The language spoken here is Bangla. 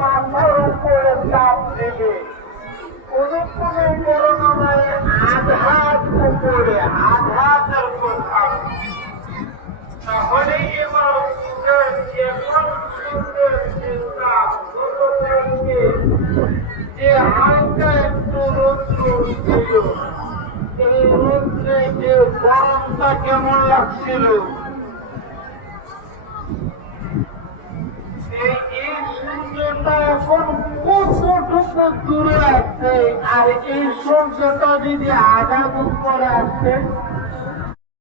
মাথার উপরে চাপ দেবে, কোনো কোনো বর্ণনায় আঘাত উপরে আঘাতের কথা। তাহলে এবার এমন সুন্দর চিন্তা যে হালকা একটু রৌদ্র ছিল, এই রৌদ্রে যে গরমটা কেমন লাগছিল, এখন কতটুকু দূরে আসছে, আর এই সূর্যটা যদি আধা গুণ করে আসছে